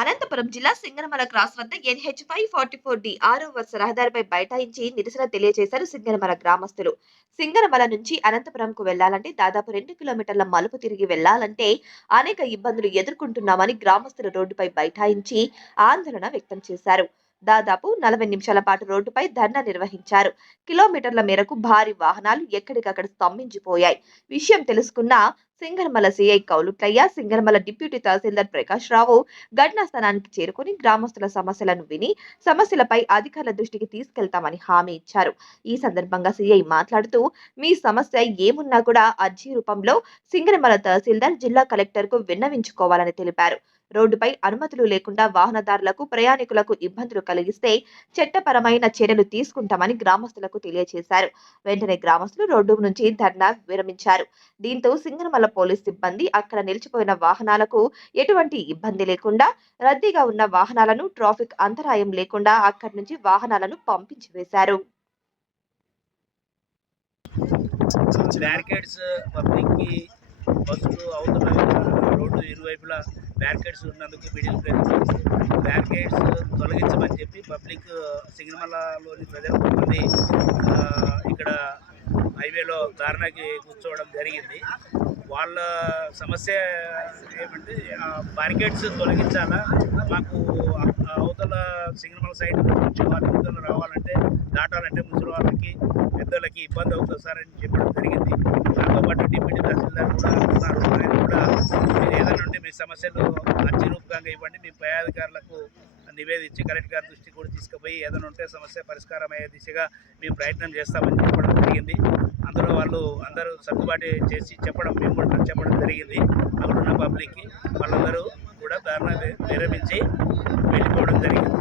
అనంతపురం జిల్లా సింగనమల క్రాస్ వద్ద ఎన్హెచ్ 544డి 6వ వరుస రహదారిపై బైఠాయించి నిరసన తెలియజేశారు సింగనమల గ్రామస్తులు. సింగనమల నుంచి అనంతపురంకు వెళ్లాలంటే దాదాపు 2 కిలోమీటర్ల మలుపు తిరిగి వెళ్లాలంటే అనేక ఇబ్బందులు ఎదుర్కొంటున్నామని గ్రామస్తులు రోడ్డుపై బైఠాయించి ఆందోళన వ్యక్తం చేశారు. దాదాపు 40 నిమిషాల పాటు రోడ్డుపై ధర్నా నిర్వహించారు. కిలోమీటర్ల మేరకు భారీ వాహనాలు ఎక్కడికక్కడ స్తంభించిపోయాయి. విషయం తెలుసుకున్న సింగనమల సిఐ కౌలుట్లయ్య, సింగనమల డిప్యూటీ తహసీల్దార్ ప్రకాష్ రావు ఘటనా స్థలానికి చేరుకుని గ్రామస్తుల సమస్యలను విని సమస్యలపై అధికారుల దృష్టికి తీసుకెళ్తామని హామీ ఇచ్చారు. ఈ సందర్భంగా సీఐ మాట్లాడుతూ, మీ సమస్య ఏమున్నా కూడా అర్జీ రూపంలో సింగనమల తహసీల్దార్, జిల్లా కలెక్టర్ కు విన్నవించుకోవాలని తెలిపారు. రోడ్డుపై అనుమతులు లేకుండా వాహనదారులకు, ప్రయాణికులకు ఇబ్బందులు కలిగిస్తే చట్టపరమైన చర్యలు తీసుకుంటామని గ్రామస్తులకు తెలియజేశారు. వెంటనే గ్రామస్తులు రోడ్డు నుంచి ధర్నా విరమించారు. దీంతో సింగనమల పోలీస్ సిబ్బంది అక్కడ నిలిచిపోయిన వాహనాలకు ఎటువంటి ఇబ్బంది లేకుండా, రద్దీగా ఉన్న వాహనాలను ట్రాఫిక్ అంతరాయం లేకుండా అక్కడి నుంచి వాహనాలను పంపించి వేశారు. బ్యారికేడ్స్ పబ్లిక్కి బస్సులు అవతల రోడ్డు ఇరువైపులా బ్యారికేడ్స్ ఉన్నందుకు మిడిల్ ప్లేస్ బ్యారికేడ్స్ తొలగించమని చెప్పి పబ్లిక్ సింగనమలలోని ప్రజలు కొంతమంది ఇక్కడ హైవేలో ధారణకి కూర్చోవడం జరిగింది. వాళ్ళ సమస్య ఏమంటే బ్యారికేడ్స్ తొలగించాలా, మాకు అవతల సింగనమల సైడ్ నుంచి వాళ్ళ అవతల రావాలంటే దాటాలంటే ముసలి వాళ్ళకి, పెద్దలకి ఇబ్బంది అవుతుంది సార్ అని చెప్పడం జరిగింది. దాంతో పాటు డిప్యూటీ తహసీల్దార్ కూడా ఉన్నారు. ఆయన కూడా మీరు ఏదైనా ఉంటే మీ సమస్యలు అర్జీ రూపకంగా ఇవ్వండి, మీ పై అధికారులకు నివేదించి కలెక్టర్ గారి దృష్టికి కూడా తీసుకుపోయి ఏదైనా ఉంటే సమస్య పరిష్కారం అయ్యే దిశగా మేము ప్రయత్నం చేస్తామని చెప్పడం జరిగింది. అందులో వాళ్ళు అందరూ సర్దుబాటు చేసి చెప్పడం, మేము కూడా చెప్పడం జరిగింది. అక్కడున్న పబ్లిక్కి వాళ్ళందరూ కూడా ధర్నా విరమించి వెళ్ళిపోవడం జరిగింది.